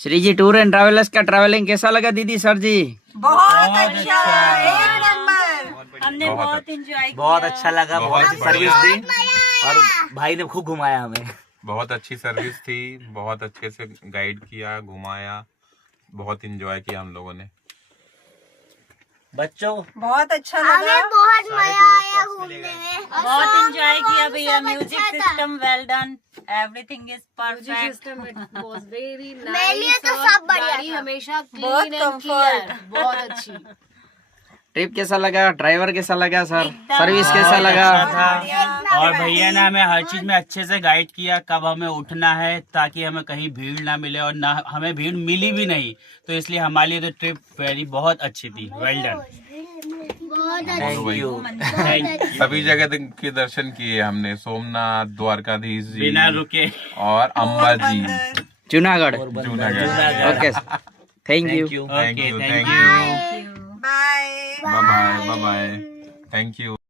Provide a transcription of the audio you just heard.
Shri ji tour and travellers का travelling कैसा लगा दीदी सर जी? बहुत अच्छा, एक नंबर। हमने बहुत एंजॉय किया। बहुत अच्छा लगा, बहुत अच्छी सर्विस दी और भाई ने खूब घुमाया हमें। बहुत अच्छी सर्विस थी, बहुत अच्छे से गाइड किया, घुमाया, बहुत एंजॉय किया हम लोगों ने। बच्चों बहुत अच्छा लगा, बहुत मजा आया घूमने में। बहुत एंजॉय किया भैया। Music system well done, everything is perfect. मेरे लिए तो सब बढ़िया था। हमेशा बहुत क्लीन एंड comfort। क्लियर, बहुत अच्छी। ट्रिप कैसा लगा? ड्राइवर कैसा लगा सर? सर्विस कैसा लगा? और भैया ने हमें हर चीज में अच्छे से गाइड किया, कब हमें उठना है ताकि हमें कहीं भीड़ ना मिले, और ना हमें भीड़ मिली भी नहीं, तो इसलिए हमारे लिए तो ट्रिप बहुत अच्छी थी। Well done, thank you. सभी जगह के दर्शन किए हमने, सोमनाथ, द्वारकाधीश जी बिना रुके। और Amba ji, Junagadh. Junagadh. Okay thank you. Thank you, thank thank you. Bye bye bye, bye bye, thank you.